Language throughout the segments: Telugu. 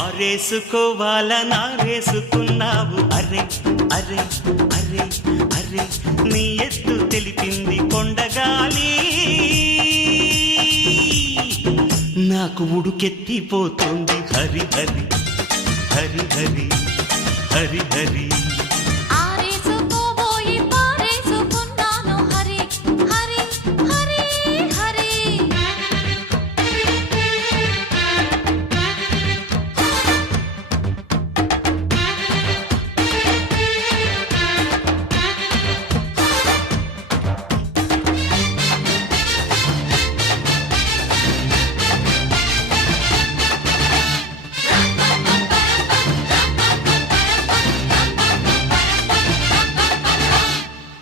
ఆరేసుకోవాల నారేసుకున్నావు అరే అరే అరే అరే నీ ఎత్తు తెలిపింది కొండగాలి నాకు ఉడుకెత్తిపోతుంది హరి హరి హరి హరి హరి హరి ఆరేసుకోబోయి పారేసుకున్నాను హరి హరి హరి హరి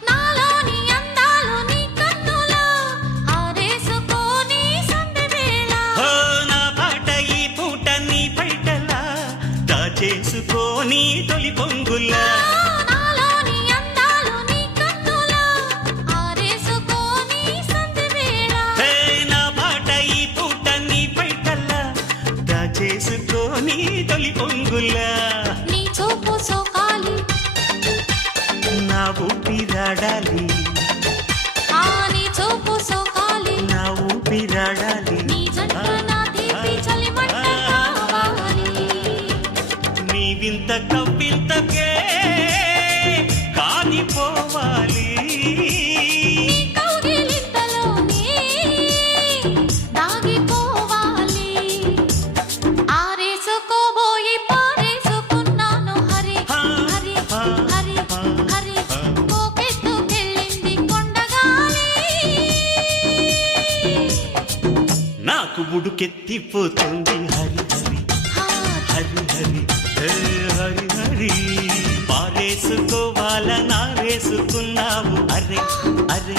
నాలోని అందాలు నీ కన్నులా ఆరేసుకోని సందెవేళ ఓ నా పాట ఈ పూట నీ పైటలా దాచేసుకోని తొలి పొంగుల్లా నాలోని అందాలు నీ కన్నులా ఆరేసుకోని సందెవేళ హే నా పాట ఈ పూట నీ పైటలా దాచేసుకోని తొలి పొంగుల్లా నీ చూపు సోకాలి నా ఊపిరాడాలి ఆ నీ చూపు సోకాలి నా ఊపిరాడాలి నీ జంట నా తీపి చలిమంట కావాలి నీ వింత కవ్వింతకే కానిపోవాలి నీ కౌగిలింతలోనే దాగిపోవాలి ఆరేసుకోబోయి పారేసుకున్నాను హరి హరి హరి హరి పోకెత్తుకెళ్ళింది కొండగాలి నాకు ఉడుకెత్తిపోతుంది హరి హరి హరి హరి హే హరి హరి పారేసుకోవాల నారేసుకున్నావు అరే అరే